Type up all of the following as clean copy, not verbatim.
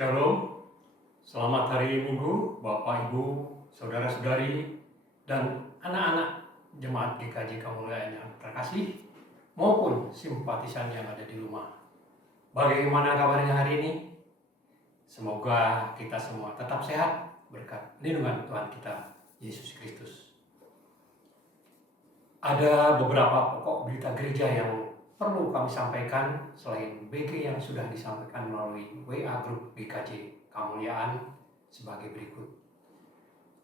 Shalom, selamat hari Minggu, Bapak, Ibu, Saudara-saudari, dan anak-anak Jemaat GKJ Kemuliaan yang terkasih, maupun simpatisan yang ada di rumah. Bagaimana kabarnya hari ini? Semoga kita semua tetap sehat berkat lindungan Tuhan kita, Yesus Kristus. Ada beberapa pokok berita gereja yang perlu kami sampaikan selain BG yang sudah disampaikan melalui WA Group GKJ Kemuliaan sebagai berikut.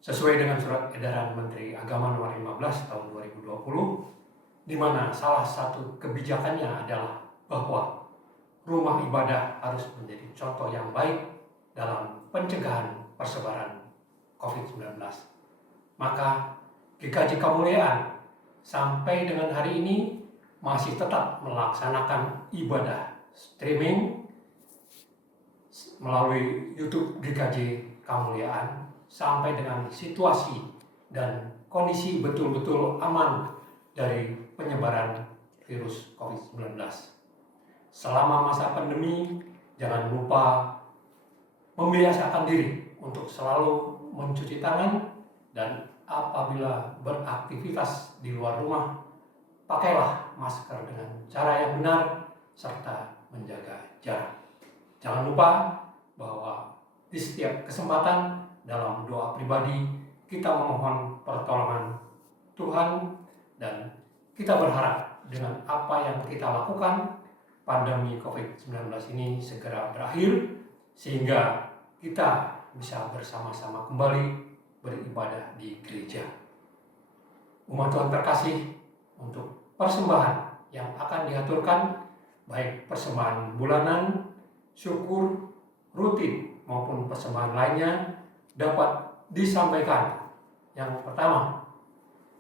Sesuai dengan surat edaran Menteri Agama nomor 15 tahun 2020, di mana salah satu kebijakannya adalah bahwa rumah ibadah harus menjadi contoh yang baik dalam pencegahan persebaran COVID-19. Maka GKJ Kemuliaan sampai dengan hari ini masih tetap melaksanakan ibadah streaming melalui YouTube GKJ Kemuliaan sampai dengan situasi dan kondisi betul-betul aman dari penyebaran virus COVID-19. Selama masa pandemi, jangan lupa membiasakan diri untuk selalu mencuci tangan, dan apabila beraktivitas di luar rumah, pakailah masker dengan cara yang benar serta menjaga jarak. Jangan lupa bahwa di setiap kesempatan dalam doa pribadi kita memohon pertolongan Tuhan, dan kita berharap dengan apa yang kita lakukan, pandemi COVID-19 ini segera berakhir sehingga kita bisa bersama-sama kembali beribadah di gereja. Umat Tuhan terkasih, untuk persembahan yang akan diaturkan, baik persembahan bulanan, syukur, rutin maupun persembahan lainnya, dapat disampaikan. Yang pertama,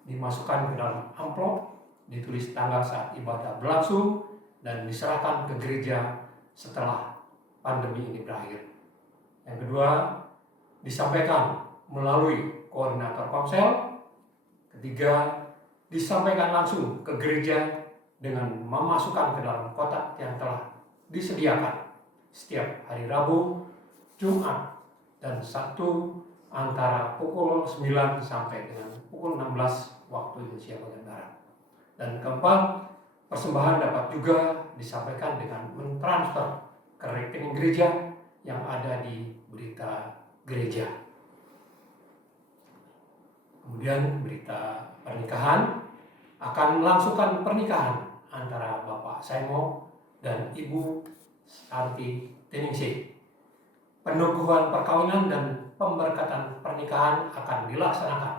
dimasukkan ke dalam amplop, ditulis tanggal saat ibadah berlangsung, dan diserahkan ke gereja setelah pandemi ini berakhir. Yang kedua, disampaikan melalui koordinator komsel. Ketiga, disampaikan langsung ke gereja dengan memasukkan ke dalam kotak yang telah disediakan setiap hari Rabu, Jumat, dan Sabtu antara pukul 9 sampai dengan pukul 16 waktu Indonesia bagian Barat. Dan keempat, persembahan dapat juga disampaikan dengan mentransfer ke rekening gereja yang ada di berita gereja. Kemudian berita pernikahan akan melangsungkan pernikahan antara Bapak Saimo dan Ibu Santi Teningsih. Peneguhan perkawinan dan pemberkatan pernikahan akan dilaksanakan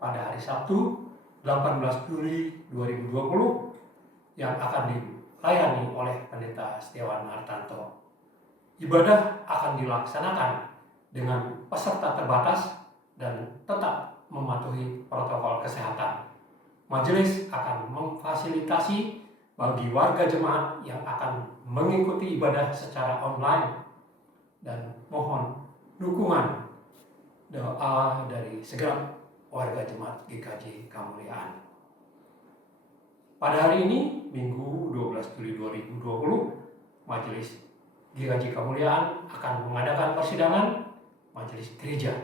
pada hari Sabtu 18 Juli 2020 yang akan dilayani oleh Pendeta Setiawan Hartanto. Ibadah akan dilaksanakan dengan peserta terbatas dan tetap mematuhi protokol kesehatan. Majelis akan memfasilitasi bagi warga jemaat yang akan mengikuti ibadah secara online, dan mohon dukungan doa dari segenap warga jemaat GKJ Kemuliaan. Pada hari ini, Minggu 12 Juli 2020, Majelis GKJ Kemuliaan akan mengadakan persidangan majelis gereja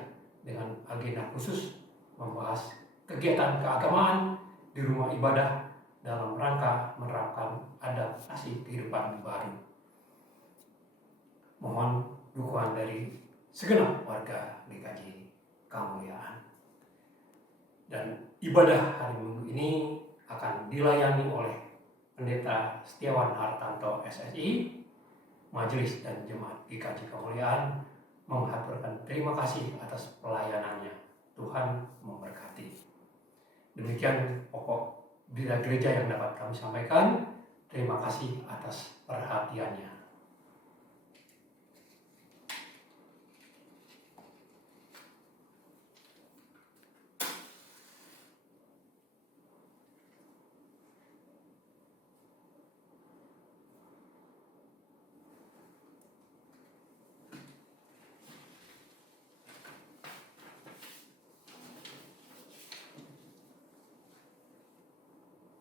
dengan agenda khusus membahas kegiatan keagamaan di rumah ibadah dalam rangka menerapkan adaptasi kehidupan baru. Mohon dukungan dari segenap warga GKJ Kemuliaan. Dan ibadah hari Minggu ini akan dilayani oleh Pendeta Setiawan Hartanto SSI. Majelis dan Jemaat GKJ Kemuliaan mengaturkan terima kasih atas pelayanannya. Tuhan memberkati. Demikian pokok berita gereja yang dapat kami sampaikan. Terima kasih atas perhatiannya.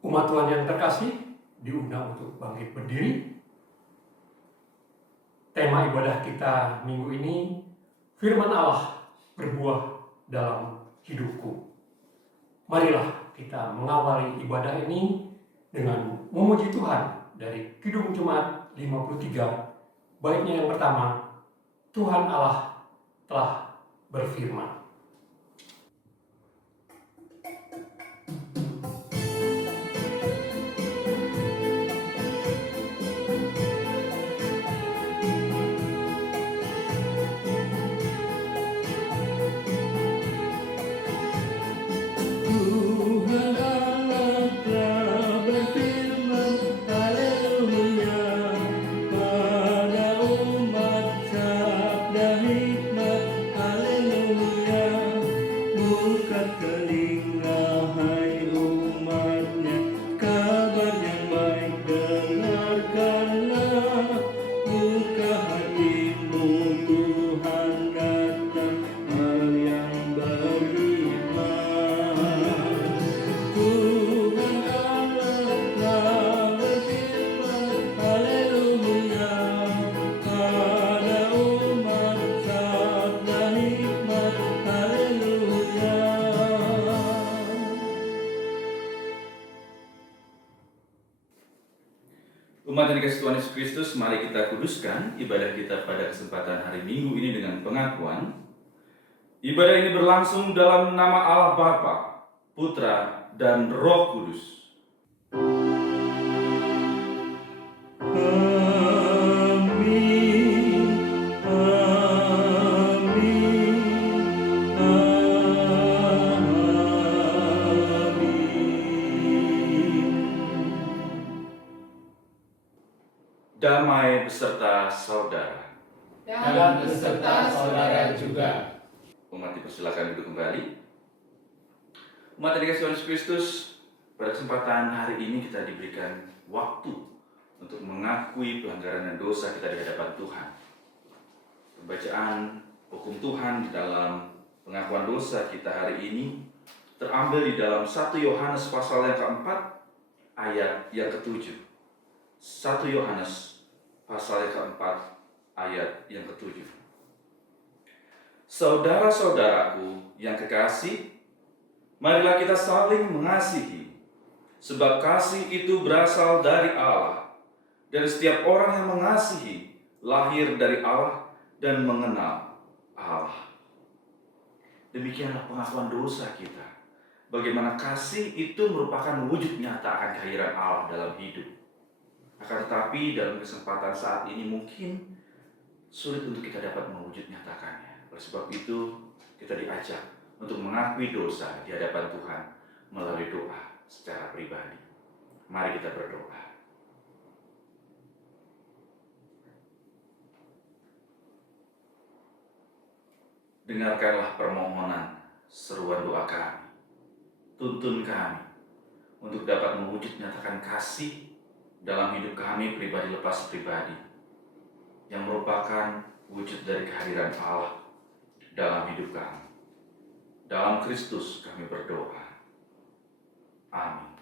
Umat Tuhan yang terkasih, diundang untuk bangkit berdiri. tema ibadah kita minggu ini, firman Allah berbuah dalam hidupku. Marilah kita mengawali ibadah ini dengan memuji Tuhan dari Kidung Jemaat 53, baitnya yang pertama, Tuhan Allah telah berfirman. Umat yang dikasihi Tuhan Yesus Kristus, mari kita kuduskan ibadah kita pada kesempatan hari Minggu ini dengan pengakuan. Ibadah ini berlangsung dalam nama Allah Bapa, Putra, dan Roh Kudus. Damai beserta saudara. Dan beserta saudara juga. Umat dipersilakan duduk kembali. Umat yang dikasihi Tuhan Yesus Kristus, pada kesempatan hari ini kita diberikan waktu untuk mengakui pelanggaran dan dosa kita di hadapan Tuhan. Pembacaan hukum Tuhan di dalam pengakuan dosa kita hari ini terambil di dalam 1 Yohanes pasal yang keempat ayat yang ketujuh. 1 Yohanes pasal yang keempat ayat yang ketujuh. Saudara-saudaraku yang kekasih, marilah kita saling mengasihi, sebab kasih itu berasal dari Allah, dan setiap orang yang mengasihi lahir dari Allah dan mengenal Allah. Demikianlah pengakuan dosa kita. Bagaimana kasih itu merupakan wujud nyata akan kehadiran Allah dalam hidup. Akan tetapi dalam kesempatan saat ini mungkin sulit untuk kita dapat mewujud nyatakannya. Oleh sebab itu kita diajak untuk mengakui dosa di hadapan Tuhan melalui doa secara pribadi. Mari kita berdoa. Dengarkanlah permohonan seruan doa kami. Tuntun kami untuk dapat mewujud nyatakan kasih dalam hidup kami pribadi lepas pribadi, yang merupakan wujud dari kehadiran Allah dalam hidup kami. Dalam Kristus kami berdoa. Amin.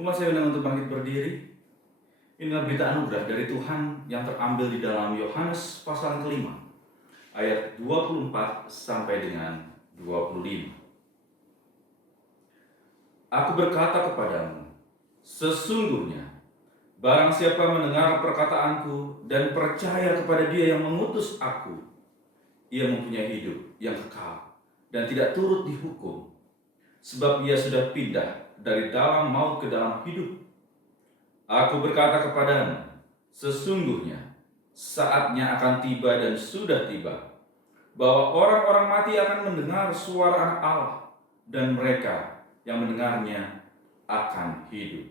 Umat saya undang untuk bangkit berdiri. Inilah berita anugerah dari Tuhan yang terambil di dalam Yohanes pasal yang kelima, ayat 24 sampai dengan 25. Aku berkata kepadamu, sesungguhnya barang siapa mendengar perkataanku dan percaya kepada Dia yang mengutus aku, ia mempunyai hidup yang kekal dan tidak turut dihukum, sebab ia sudah pindah dari dalam maut ke dalam hidup. Aku berkata kepadamu, sesungguhnya saatnya akan tiba dan sudah tiba, bahwa orang-orang mati akan mendengar suara Anak Allah, dan mereka yang mendengarnya akan hidup.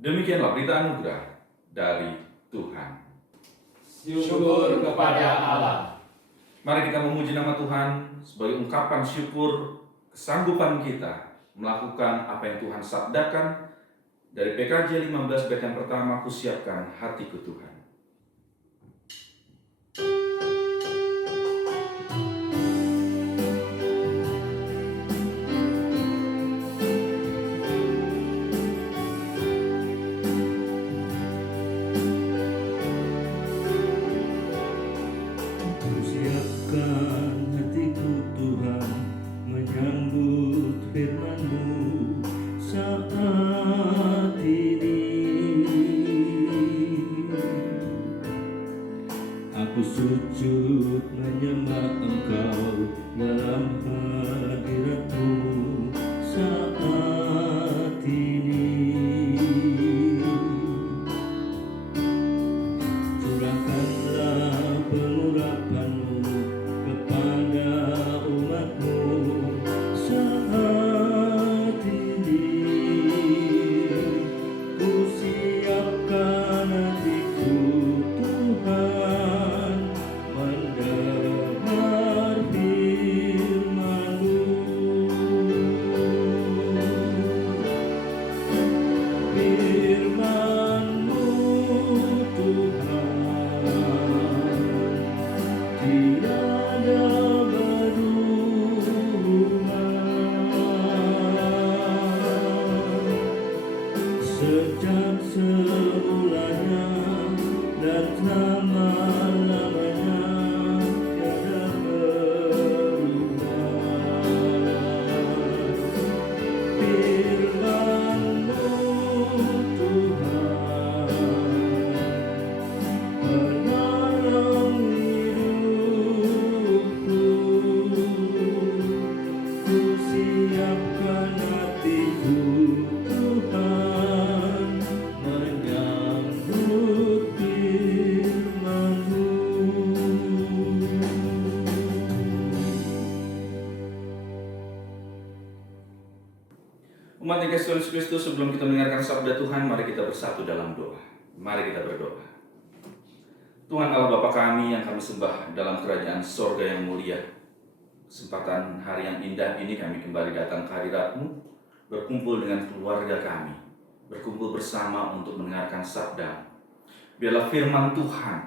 Demikianlah berita anugerah dari Tuhan. Syukur kepada Allah. Mari kita memuji nama Tuhan sebagai ungkapan syukur kesanggupan kita melakukan apa yang Tuhan sabdakan. Dari PKJ 15 bait yang pertama, kusiapkan hatiku Tuhan. Siapkan hatiku Tuhan menyambut firman-Mu saat ini. Aku sujud menyembah Engkau dalam hadirat-Mu saat ini. Curahkanlah pengurapan-Mu kepada umat-Mu saat ini. Ku siapkan hatiku Tuhan mendengar firman-Mu. Firman-Mu Tuhan tiada berubah, sejak semulanya dan selama-lamanya tiada berubah. Firman-Mu Tuhan penolong hidupku. Ku siapkan hatiku Tuhan menyambut firman-Mu. Umat yang Yesus Kristus, sebelum kita mendengarkan sabda Tuhan, mari kita bersatu dalam doa. Mari kita berdoa. Tuhan Allah Bapa kami yang kami sembah dalam kerajaan sorga yang mulia, kesempatan hari yang indah ini kami kembali datang ke hadirat-Mu, berkumpul dengan keluarga kami, berkumpul bersama untuk mendengarkan sabda. Biarlah firman Tuhan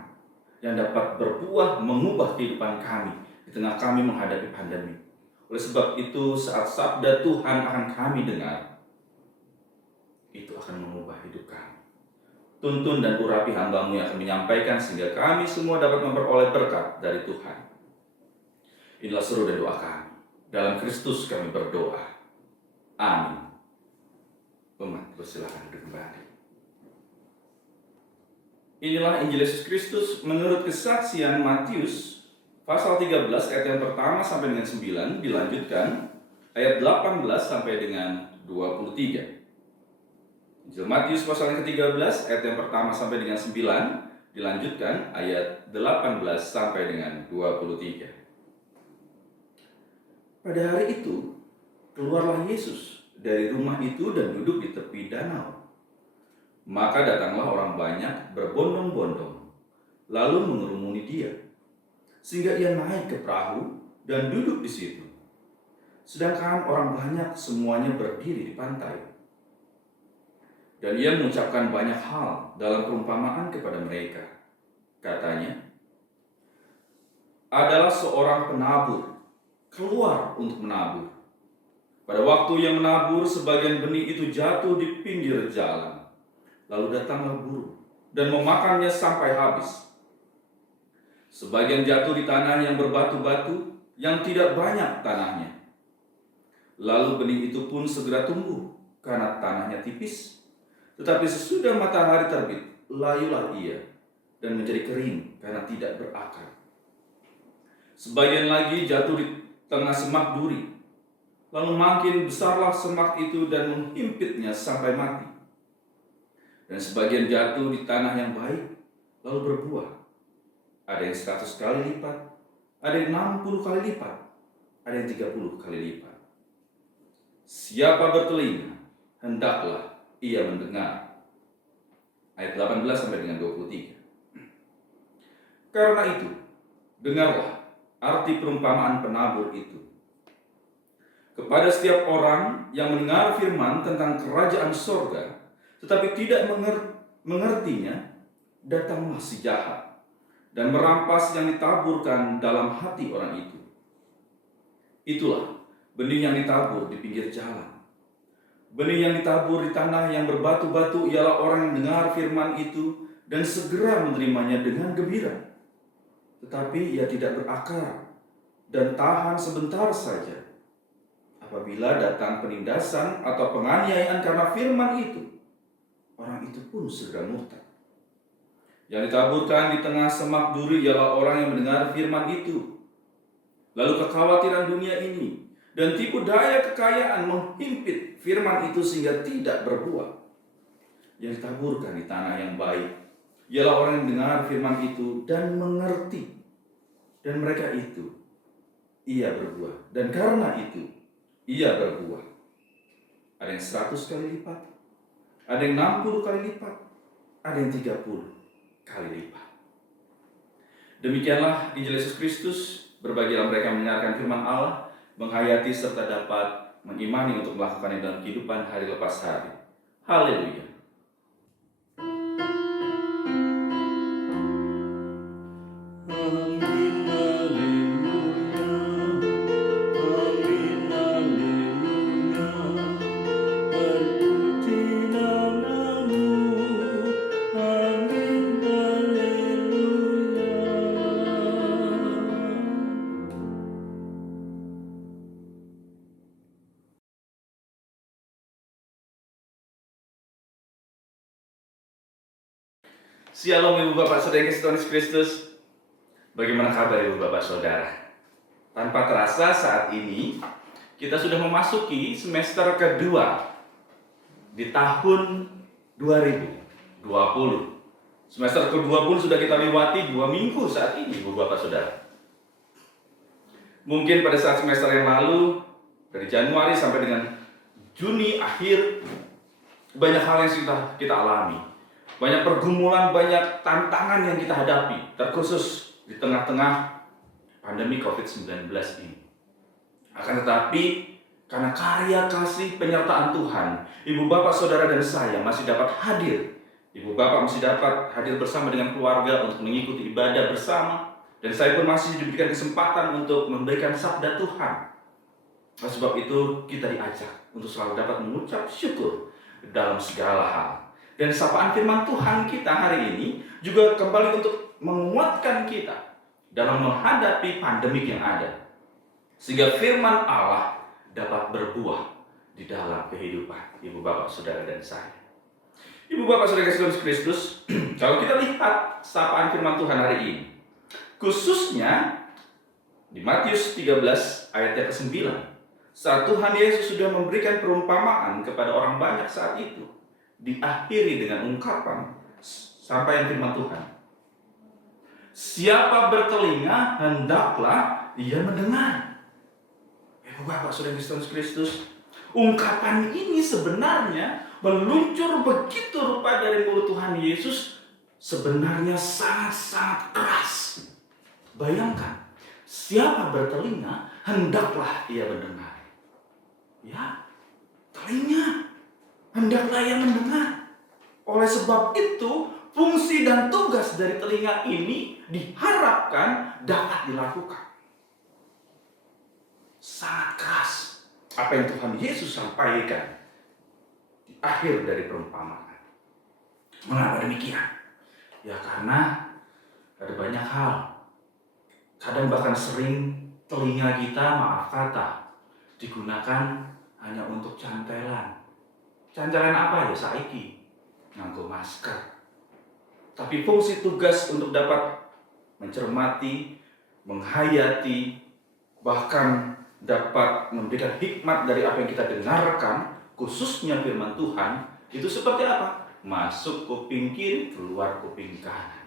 yang dapat berbuah mengubah kehidupan kami di tengah kami menghadapi pandemi. Oleh sebab itu, saat sabda Tuhan akan kami dengar, itu akan mengubah hidup kami. Tuntun dan urapi hamba-Mu yang akan menyampaikan, sehingga kami semua dapat memperoleh berkat dari Tuhan. Inilah seru dan doa kami. Dalam Kristus kami berdoa. Amin. Umat, bersilakan duduk kembali. Inilah Injil Yesus Kristus menurut kesaksian Matius pasal 13 ayat yang pertama sampai dengan 9, dilanjutkan ayat 18 sampai dengan 23. Injil Matius pasal yang ke-13 ayat yang pertama sampai dengan 9, dilanjutkan ayat 18 sampai dengan 23. Pada hari itu, keluarlah Yesus dari rumah itu dan duduk di tepi danau. Maka datanglah orang banyak berbondong-bondong, lalu mengerumuni Dia, sehingga Ia naik ke perahu dan duduk di situ. Sedangkan orang banyak semuanya berdiri di pantai. Dan Ia mengucapkan banyak hal dalam perumpamaan kepada mereka. Katanya, adalah seorang penabur keluar untuk menabur. Pada waktu yang menabur, sebagian benih itu jatuh di pinggir jalan. Lalu datanglah burung dan memakannya sampai habis. Sebagian jatuh di tanah yang berbatu-batu, yang tidak banyak tanahnya. Lalu benih itu pun segera tumbuh, karena tanahnya tipis. Tetapi sesudah matahari terbit, layulah ia, dan menjadi kering, karena tidak berakar. Sebagian lagi jatuh di tengah semak duri. Lalu makin besarlah semak itu dan menghimpitnya sampai mati. Dan sebagian jatuh di tanah yang baik, lalu berbuah. Ada yang 100 kali lipat, ada yang 60 kali lipat, ada yang 30 kali lipat. Siapa bertelinga, hendaklah ia mendengar. Ayat 18 sampai dengan 23. Karena itu, dengarlah arti perumpamaan penabur itu. Kepada setiap orang yang mendengar firman tentang kerajaan sorga, tetapi tidak mengertinya, datanglah si jahat dan merampas yang ditaburkan dalam hati orang itu. Itulah benih yang ditabur di pinggir jalan. Benih yang ditabur di tanah yang berbatu-batu ialah orang yang mendengar firman itu dan segera menerimanya dengan gembira. Tetapi ia tidak berakar dan tahan sebentar saja. Apabila datang penindasan atau penganiayaan karena firman itu, orang itu pun segera murtad. Yang ditaburkan di tengah semak duri ialah orang yang mendengar firman itu. Lalu kekhawatiran dunia ini dan tipu daya kekayaan menghimpit firman itu sehingga tidak berbuah. Yang ditaburkan di tanah yang baik ialah orang yang mendengar firman itu dan mengerti. Dan mereka itu, ia berbuah. Dan karena itu, ia berbuah. Ada yang 100 kali lipat, ada yang 60 kali lipat, ada yang 30 kali lipat. Demikianlah Injil Yesus Kristus. Berbagilah mereka yang mendengarkan firman Allah, menghayati serta dapat mengimani untuk melakukannya dalam kehidupan hari lepas hari. Haleluya. Shalom Ibu Bapak Saudara yang kasih Tuhan Yesus Kristus. Bagaimana kabar Ibu Bapak Saudara? Tanpa terasa saat ini kita sudah memasuki semester kedua di tahun 2020. Semester kedua pun sudah kita lewati 2 minggu saat ini Ibu Bapak Saudara. Mungkin pada saat semester yang lalu, dari Januari sampai dengan Juni akhir, banyak hal yang kita alami. Banyak pergumulan, banyak tantangan yang kita hadapi, terkhusus di tengah-tengah pandemi COVID-19 ini. Akan tetapi, karena karya kasih penyertaan Tuhan, Ibu Bapak Saudara dan saya masih dapat hadir. Ibu Bapak masih dapat hadir bersama dengan keluarga untuk mengikuti ibadah bersama. Dan saya pun masih diberikan kesempatan untuk memberikan sabda Tuhan. Oleh sebab itu, kita diajak untuk selalu dapat mengucap syukur dalam segala hal. Dan sapaan firman Tuhan kita hari ini juga kembali untuk menguatkan kita dalam menghadapi pandemik yang ada. Sehingga firman Allah dapat berbuah di dalam kehidupan Ibu Bapak Saudara dan saya. Ibu Bapak Saudara Yesus Kristus, kalau kita lihat sapaan firman Tuhan hari ini, khususnya di Matius 13 ayat ke-9, saat Tuhan Yesus sudah memberikan perumpamaan kepada orang banyak saat itu, diakhiri dengan ungkapan sampaian firman Tuhan. Siapa bertelinga, hendaklah ia mendengar. Ibu Bapak Saudara Yesus Kristus, ungkapan ini sebenarnya meluncur begitu rupa dari mulut Tuhan Yesus, sebenarnya sangat-sangat keras. Bayangkan, siapa bertelinga, hendaklah ia mendengar. Ya, telinga, hendaklah ia mendengar. Oleh sebab itu, fungsi dan tugas dari telinga ini diharapkan dapat dilakukan. Sangat keras. apa yang Tuhan Yesus sampaikan di akhir dari perumpamaan. Mengapa demikian? Ya karena ada banyak hal. Kadang bahkan sering telinga kita, maaf kata, digunakan hanya untuk cantelan. Cantelan apa ya saiki? Nganggo masker. Tapi fungsi tugas untuk dapat mencermati, menghayati, bahkan dapat memberikan hikmat dari apa yang kita dengarkan, khususnya firman Tuhan, itu seperti apa? Masuk kuping kiri, keluar kuping kanan.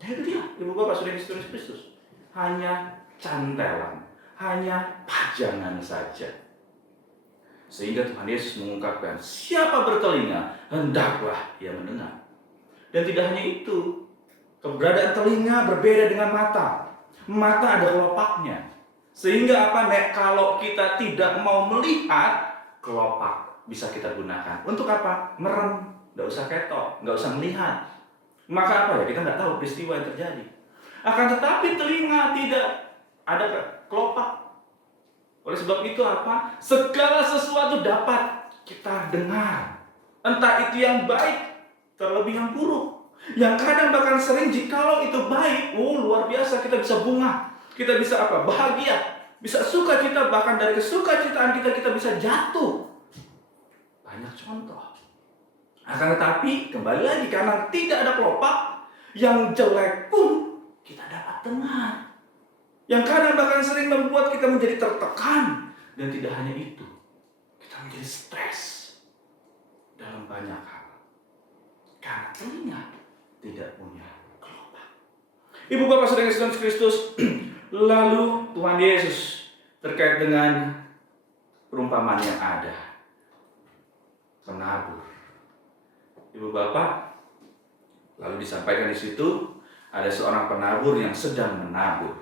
Nah itu dia, Ibu Bapak Saudara Kristus. Hanya cantelan, hanya pajangan saja. Sehingga Tuhan Yesus mengungkapkan, siapa bertelinga, hendaklah ia mendengar. Dan tidak hanya itu, keberadaan telinga berbeda dengan mata. Mata ada kelopaknya. Sehingga apa, Nek? Kalau kita tidak mau melihat, kelopak bisa kita gunakan. Untuk apa? Merem. Nggak usah ketok, nggak usah melihat. Maka apa ya? Kita nggak tahu peristiwa yang terjadi. Akan tetapi telinga tidak ada kelopak. Oleh sebab itu apa? Segala sesuatu dapat kita dengar. Entah itu yang baik, terlebih yang buruk. Yang kadang bahkan sering jikalau itu baik, luar biasa, kita bisa bunga. Kita bisa apa? Bahagia. Bisa sukacita, bahkan dari kesukacitaan kita bisa jatuh. Banyak contoh. Akan tetapi kembali lagi, karena tidak ada kelopak, yang jelek pun kita dapat dengar. Yang kadang bahkan sering membuat kita menjadi tertekan. Dan tidak hanya itu, kita menjadi stres dalam banyak hal. Karena telinga tidak punya kelopak. Ibu Bapak Saudara Yesus Kristus, lalu Tuhan Yesus terkait dengan perumpamaan yang ada. Penabur. Ibu Bapak, lalu disampaikan di situ ada seorang penabur yang sedang menabur.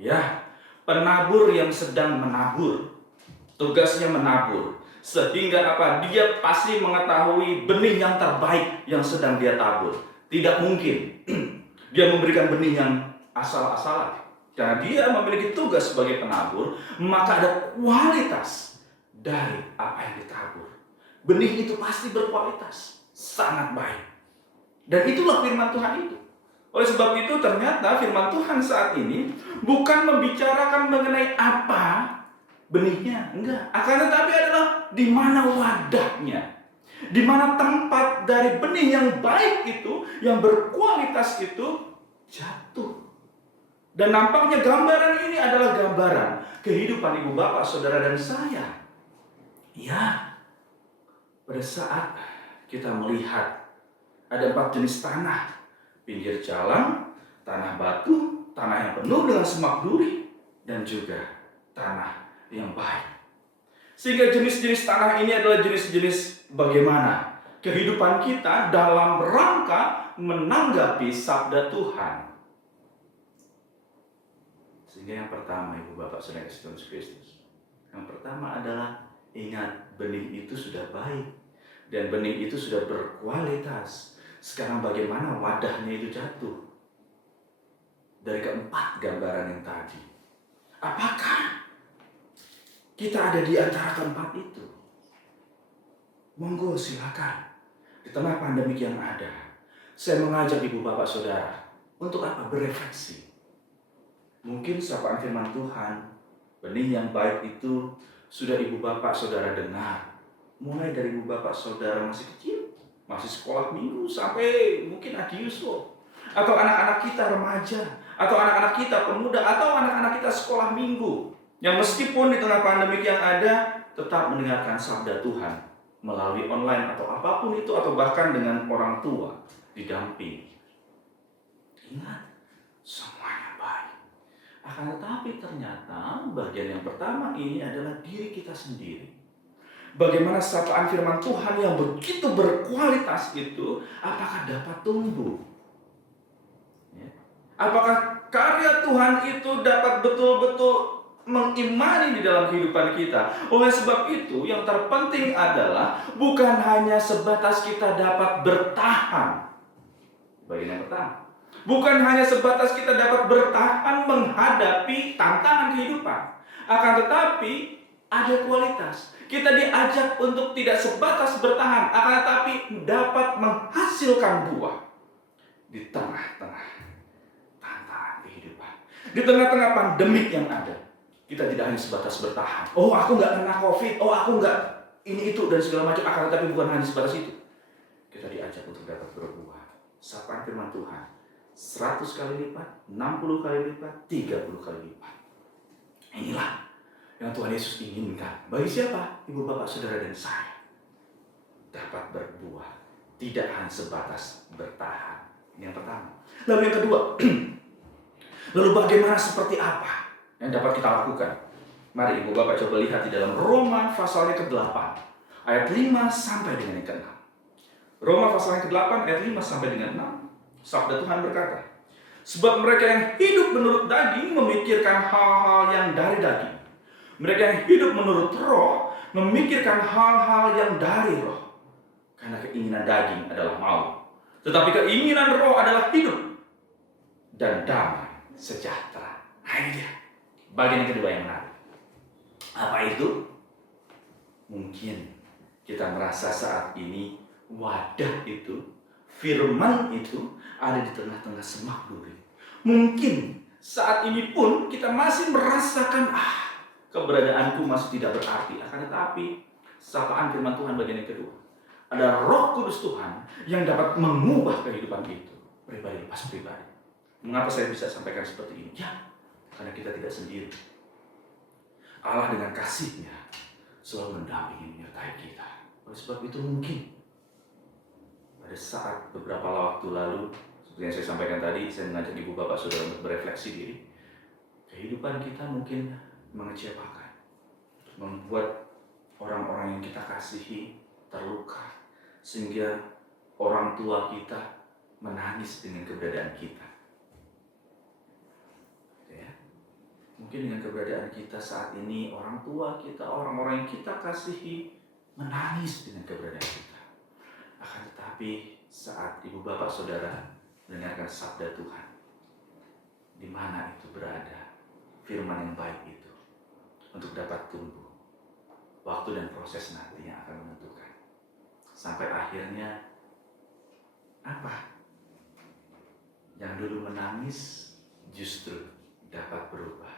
Ya, penabur yang sedang menabur. Tugasnya menabur. Sehingga apa? Dia pasti mengetahui benih yang terbaik yang sedang dia tabur. Tidak mungkin dia memberikan benih yang asal-asalan. Karena dia memiliki tugas sebagai penabur, maka ada kualitas dari apa yang ditabur. Benih itu pasti berkualitas, sangat baik. Dan itulah firman Tuhan itu. Oleh sebab itu ternyata firman Tuhan saat ini bukan membicarakan mengenai apa benihnya, enggak. Akan tetapi adalah di mana wadahnya. Di mana tempat dari benih yang baik itu, yang berkualitas itu jatuh. Dan nampaknya gambaran ini adalah gambaran kehidupan ibu bapak, saudara dan saya. Ya, pada saat kita melihat ada 4 jenis tanah. Pinggir jalan, tanah batu, tanah yang penuh dengan semak duri, dan juga tanah yang baik. Sehingga jenis-jenis tanah ini adalah jenis-jenis bagaimana kehidupan kita dalam rangka menanggapi sabda Tuhan. Sehingga yang pertama, Ibu Bapak Saudara Yesus Kristus, yang pertama adalah ingat, benih itu sudah baik dan benih itu sudah berkualitas. Sekarang bagaimana wadahnya itu jatuh? Dari keempat gambaran yang tadi, apakah kita ada di antara keempat itu? Monggo silakan. Di tengah pandemi yang ada, saya mengajak ibu bapak saudara untuk apa? Berefleksi. Mungkin sapaan firman Tuhan, benih yang baik itu sudah ibu bapak saudara dengar. Mulai dari ibu bapak saudara masih kecil, masih sekolah minggu, sampai mungkin adiuso, atau anak-anak kita remaja, atau anak-anak kita pemuda, atau anak-anak kita sekolah minggu, yang meskipun di tengah pandemi yang ada tetap mendengarkan sabda Tuhan melalui online atau apapun itu, atau bahkan dengan orang tua didampingi. Ingat, semuanya baik. Akan tetapi ternyata bagian yang pertama ini adalah diri kita sendiri. Bagaimana sapaan firman Tuhan yang begitu berkualitas itu, apakah dapat tumbuh? Ya. Apakah karya Tuhan itu dapat betul-betul mengimani di dalam kehidupan kita? Oleh sebab itu, yang terpenting adalah bukan hanya sebatas kita dapat bertahan. Bagian yang pertama, bukan hanya sebatas kita dapat bertahan menghadapi tantangan kehidupan. Akan tetapi, ada kualitas. Kita diajak untuk tidak sebatas bertahan, akan tetapi dapat menghasilkan buah di tengah-tengah tantangan kehidupan, di tengah-tengah pandemik yang ada. Kita tidak hanya sebatas bertahan. Oh, aku nggak kena COVID. Oh, aku nggak ini itu dan segala macam. Akan tetapi bukan hanya sebatas itu. Kita diajak untuk dapat berbuah. Sapaan firman Tuhan 100 kali lipat, 60 kali lipat, 30 kali lipat. Inilah yang Tuhan Yesus inginkan. Bagi siapa? Ibu, bapak, saudara, dan saya. Dapat berbuah. Tidak hanya sebatas bertahan. Ini yang pertama. Lalu yang kedua. Lalu bagaimana, seperti apa yang dapat kita lakukan? Mari ibu bapak coba lihat di dalam Roma pasalnya ke-8. Ayat 5 sampai dengan yang ke-6. Roma pasalnya ke-8 ayat 5 sampai dengan 6. Sabda Tuhan berkata, sebab mereka yang hidup menurut daging memikirkan hal-hal yang dari daging. Mereka yang hidup menurut roh memikirkan hal-hal yang dari roh. Karena keinginan daging adalah maut, tetapi keinginan roh adalah hidup dan damai sejahtera. Nah, ini dia bagian yang kedua yang menarik. Apa itu? Mungkin kita merasa saat ini wadah itu, firman itu ada di tengah-tengah semak duri. Mungkin saat ini pun kita masih merasakan keberadaanku masih tidak berarti. Akan tetapi sapaan firman Tuhan bagian yang kedua, ada Roh Kudus Tuhan yang dapat mengubah kehidupan itu pribadi lepas pribadi. Mengapa saya bisa sampaikan seperti ini? Ya, karena kita tidak sendiri. Allah dengan kasih-Nya selalu mendampingi, menyertai kita. Oleh sebab itu mungkin pada saat beberapa waktu lalu, seperti yang saya sampaikan tadi, saya mengajak ibu bapak saudara untuk berefleksi diri. Kehidupan kita mungkin mengecewakan, membuat orang-orang yang kita kasihi terluka, sehingga orang tua kita menangis dengan keberadaan kita. Mungkin dengan keberadaan kita saat ini, orang tua kita, orang-orang yang kita kasihi menangis dengan keberadaan kita. Akan tetapi saat ibu bapak saudara mendengarkan sabda Tuhan, di mana itu berada firman yang baik itu untuk dapat tumbuh, waktu dan proses nanti yang akan menentukan. Sampai akhirnya apa? Yang dulu menangis justru dapat berubah.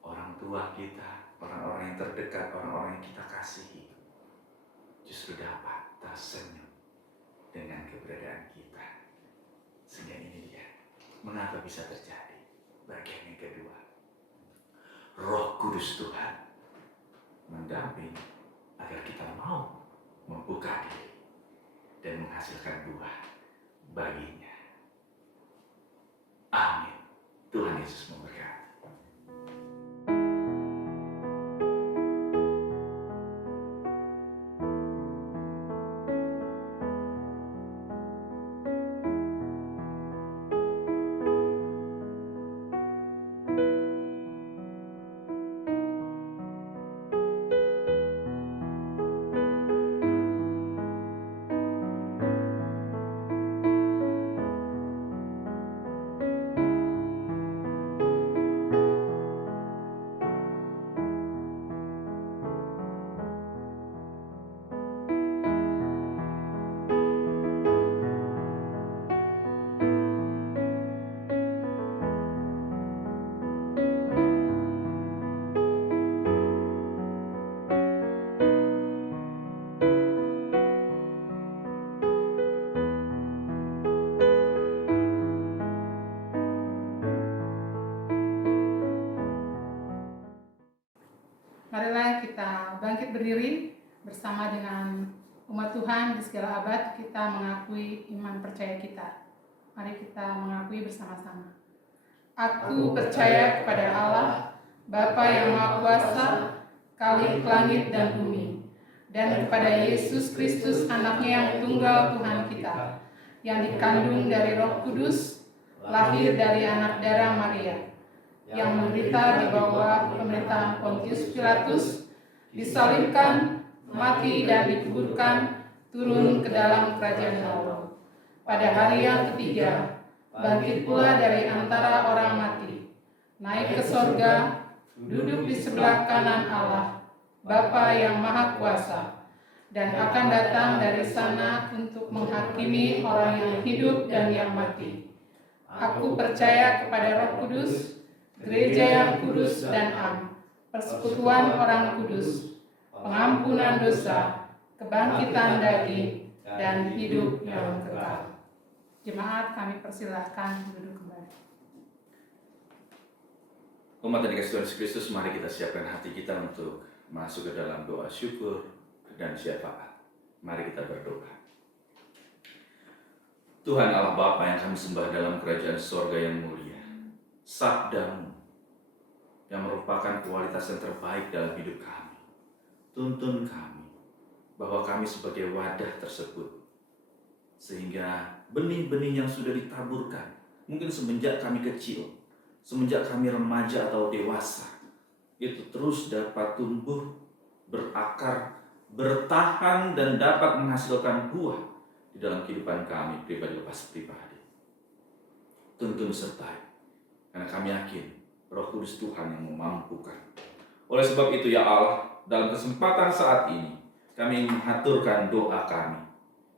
Orang tua kita, orang-orang yang terdekat, orang-orang yang kita kasihi justru dapat tersenyum dengan keberadaan kita. Sehingga ini dia, mengapa bisa terjadi? Bagian yang kedua, Roh Kudus Tuhan mendampingi agar kita mau membuka diri dan menghasilkan buah baginya. Amin. Tuhan Yesus memberkati. Marilah kita bangkit berdiri bersama dengan umat Tuhan di segala abad. Kita mengakui iman percaya kita. Mari kita mengakui bersama-sama. Aku percaya kepada Allah, Bapa yang Maha Kuasa, Khalik langit dan bumi, dan kepada Yesus Kristus anaknya yang tunggal Tuhan kita, yang dikandung dari Roh Kudus, lahir dari anak darah Maria, yang menderita di bawah pemerintahan Pontius Pilatus, disalibkan, mati dan dikuburkan, turun ke dalam kerajaan Allah. Pada hari yang ketiga, bangkit pula dari antara orang mati, naik ke sorga, duduk di sebelah kanan Allah, Bapa yang Maha Kuasa, dan akan datang dari sana untuk menghakimi orang yang hidup dan yang mati. Aku percaya kepada Roh Kudus, gereja yang kudus dan am, persekutuan orang kudus, pengampunan dosa, kebangkitan daging, dan hidup yang kekal. Jemaat, kami persilahkan duduk kembali. Umat yang dikasihi Tuhan Yesus Kristus, mari kita siapkan hati kita untuk masuk ke dalam doa syukur dan syafaat. Mari kita berdoa. Tuhan Allah Bapa yang kami sembah dalam kerajaan sorga yang mulia, sabda-Mu yang merupakan kualitas yang terbaik dalam hidup kami. Tuntun kami bahwa kami sebagai wadah tersebut, sehingga benih-benih yang sudah ditaburkan, mungkin semenjak kami kecil, semenjak kami remaja atau dewasa, itu terus dapat tumbuh, berakar, bertahan, dan dapat menghasilkan buah di dalam kehidupan kami pribadi lepas pribadi. Tuntun sertai, karena kami yakin Roh Kudus Tuhan yang memampukan. Oleh sebab itu ya Allah, dalam kesempatan saat ini kami ingin mengaturkan doa kami.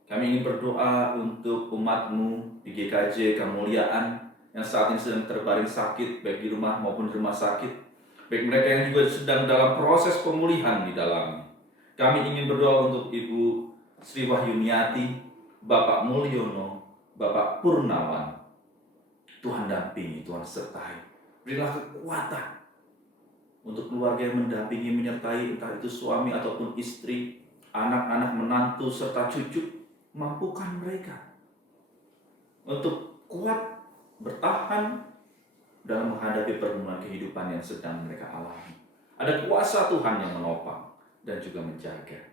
Kami ingin berdoa untuk umat-Mu di GKJ Kemuliaan yang saat ini sedang terbaring sakit, baik di rumah maupun di rumah sakit, baik mereka yang juga sedang dalam proses pemulihan di dalamnya. Kami ingin berdoa untuk Ibu Sri Wahyuniati, Bapak Mulyono, Bapak Purnawan. Tuhan dampingi, Tuhan sertai. Berilah kekuatan untuk keluarga yang mendampingi, menyertai, entah itu suami ataupun istri, anak-anak, menantu, serta cucu. Mampukan mereka untuk kuat bertahan dalam menghadapi pergumulan kehidupan yang sedang mereka alami. Ada kuasa Tuhan yang menopang dan juga menjaga.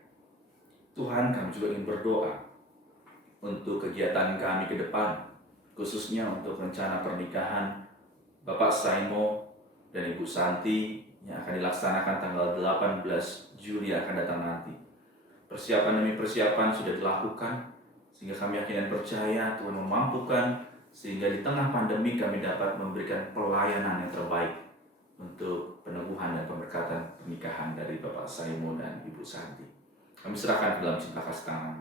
Tuhan, kami juga ingin berdoa untuk kegiatan kami ke depan, khususnya untuk rencana pernikahan Bapak Saimo dan Ibu Santi yang akan dilaksanakan tanggal 18 Juli yang akan datang nanti. Persiapan demi persiapan sudah dilakukan, sehingga kami yakin dan percaya Tuhan memampukan, sehingga di tengah pandemi kami dapat memberikan pelayanan yang terbaik untuk peneguhan dan pemberkatan pernikahan dari Bapak Saimo dan Ibu Santi. Kami serahkan ke dalam cinta kasih tangan.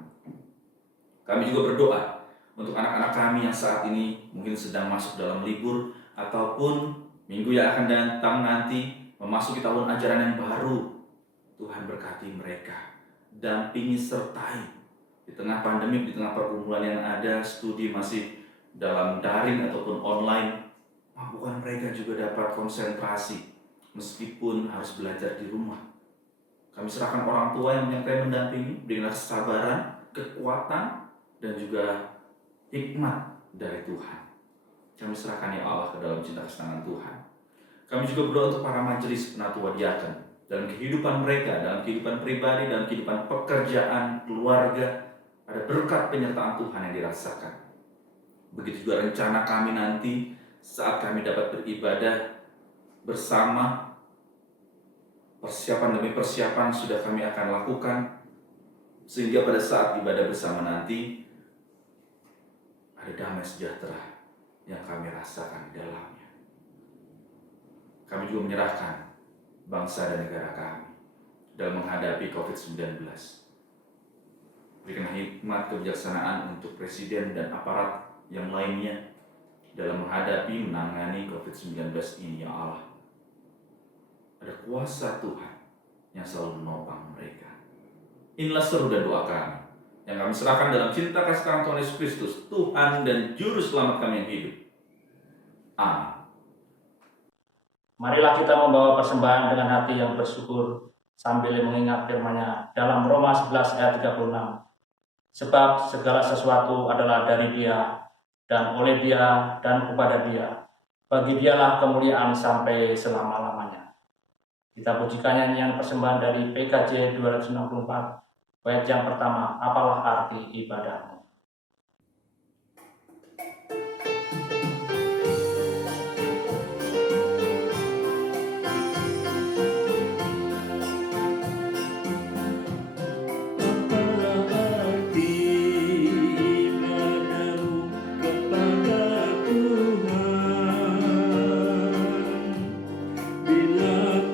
Kami juga berdoa untuk anak-anak kami yang saat ini mungkin sedang masuk dalam libur, ataupun minggu yang akan datang nanti memasuki tahun ajaran yang baru. Tuhan berkati mereka, dampingi sertai di tengah pandemi, di tengah pergumulan yang ada, studi masih dalam daring ataupun online. Mampukan mereka juga dapat konsentrasi meskipun harus belajar di rumah. Kami serahkan orang tua yang menyertai, mendampingi, berilah kesabaran, kekuatan, dan juga hikmat dari Tuhan. Kami serahkan ya Allah ke dalam cinta kasih tangan Tuhan. Kami juga berdoa untuk para majelis penatua diaken dalam kehidupan mereka, dalam kehidupan pribadi, dalam kehidupan pekerjaan, keluarga. Ada berkat penyertaan Tuhan yang dirasakan. Begitu juga rencana kami nanti saat kami dapat beribadah bersama. Persiapan demi persiapan sudah kami akan lakukan, sehingga pada saat ibadah bersama nanti ada damai sejahtera yang kami rasakan di dalamnya. Kami juga menyerahkan bangsa dan negara kami dalam menghadapi COVID-19. Berikan hikmat kebijaksanaan untuk presiden dan aparat yang lainnya dalam menghadapi, menangani COVID-19 ini ya Allah. Ada kuasa Tuhan yang selalu menopang mereka. Inilah seru dan doa kami yang kami serahkan dalam cinta kasih tangan Tuhan Yesus Kristus, Tuhan dan Juru Selamat kami yang hidup. Amin. Marilah kita membawa persembahan dengan hati yang bersyukur sambil mengingat firman-Nya dalam Roma 11 ayat 36. Sebab segala sesuatu adalah dari Dia dan oleh Dia dan kepada Dia. Bagi Dialah kemuliaan sampai selama-lamanya. Kita pujikan nyanyian persembahan dari PKJ 264. Bait yang pertama, apalah arti ibadahmu? Bila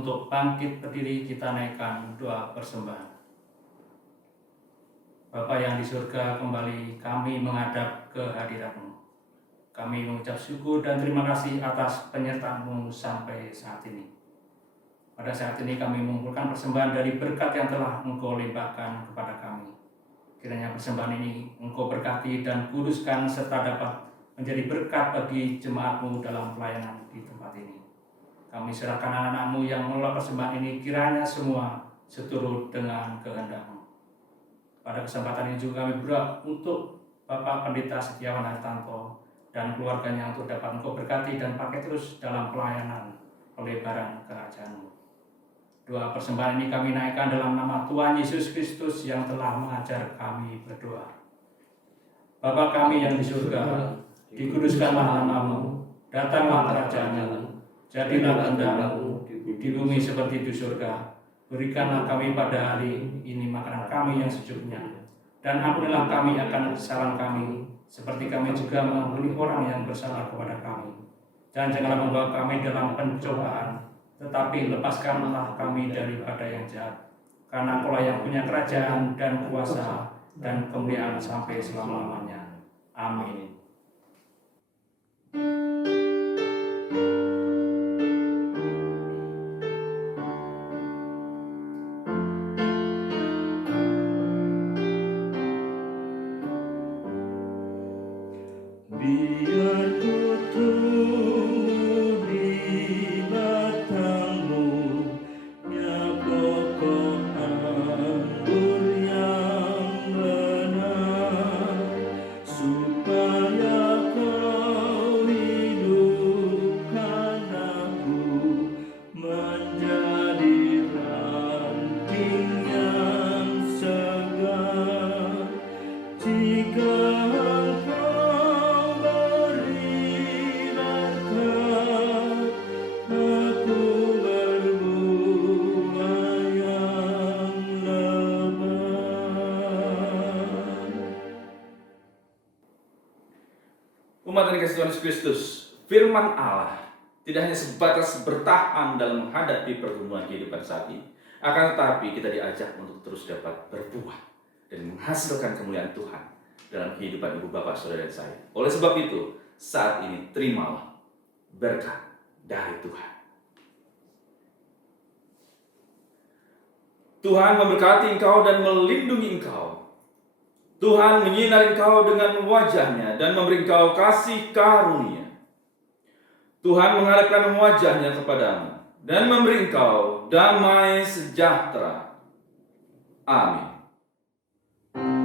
untuk bangkit berdiri kita naikkan doa persembahan. Bapa yang di surga, kembali kami menghadap ke hadirat-Mu. Kami mengucap syukur dan terima kasih atas penyertaan-Mu sampai saat ini. Pada saat ini kami mengumpulkan persembahan dari berkat yang telah Engkau limpahkan kepada kami. Kiranya persembahan ini Engkau berkati dan kuduskan serta dapat menjadi berkat bagi jemaat-Mu dalam pelayanan di tempat ini. Kami serahkan anak-anak-Mu yang mengelola persembahan ini, kiranya semua seturut dengan kehendak-Mu. Pada kesempatan ini juga kami berdoa untuk Bapak Pendeta Setiawan Hartanto dan keluarganya untuk dapat Engkau berkati dan pakai terus dalam pelayanan pelebaran kerajaan-Mu. Doa persembahan ini kami naikkan dalam nama Tuhan Yesus Kristus yang telah mengajar kami berdoa. Bapa kami yang di surga, dikuduskanlah nama-Mu, datanglah kerajaan-Mu, jadilah kehendak-Mu di bumi seperti di surga. Berikanlah kami pada hari ini makanan kami yang secukupnya, dan ampunilah kami akan kesalahan kami, seperti kami juga mengampuni orang yang bersalah kepada kami. Dan janganlah membawa kami dalam pencobaan, tetapi lepaskanlah kami daripada yang jahat. Karena Engkau yang punya kerajaan dan kuasa dan kemuliaan sampai selama-lamanya. Amin. Biar ku tumbuh di batang-Mu, ya pokok anggur yang benar, supaya Kau hidupkan aku menjadi ranting yang segar. Jika Engkau beri berkat, aku berbuah yang lebat. Umat yang dikasihi Tuhan Yesus Kristus, firman Allah tidak hanya sebatas bertahan dalam menghadapi pergumulan kehidupan saat ini, akan tetapi kita diajak untuk terus dapat berbuah dan menghasilkan kemuliaan Tuhan dalam kehidupan ibu bapak saudara dan saya. Oleh sebab itu, saat ini terimalah berkat dari Tuhan. Tuhan memberkati engkau dan melindungi engkau. Tuhan menyinari engkau dengan wajah-Nya dan memberi engkau kasih karunia. Tuhan menghadapkan wajah-Nya kepadamu dan memberi engkau damai sejahtera. Amin. Amin.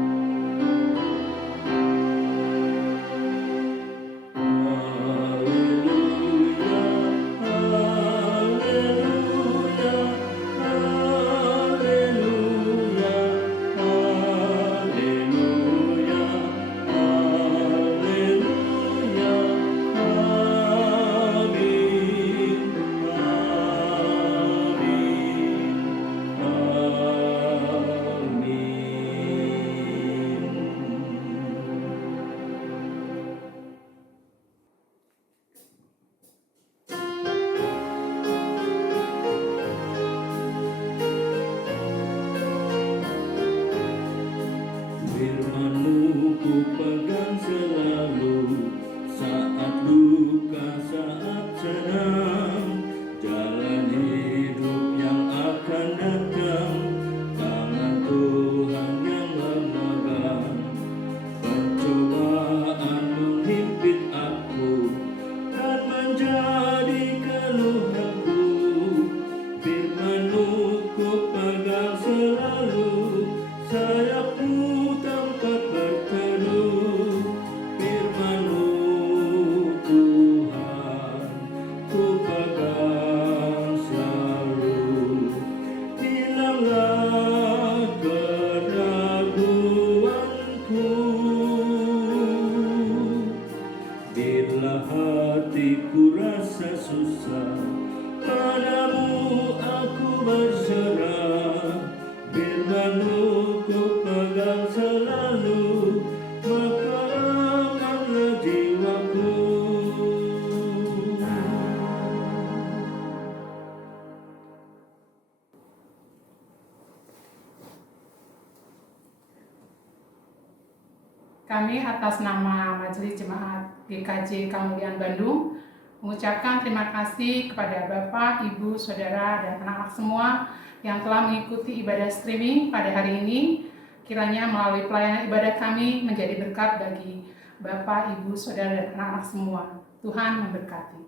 Kami atas nama Majelis Jemaat GKJ Kemuliaan Bandung mengucapkan terima kasih kepada Bapak, Ibu, Saudara, dan anak-anak semua yang telah mengikuti ibadah streaming pada hari ini. Kiranya melalui pelayanan ibadah kami menjadi berkat bagi Bapak, Ibu, Saudara, dan anak-anak semua. Tuhan memberkati.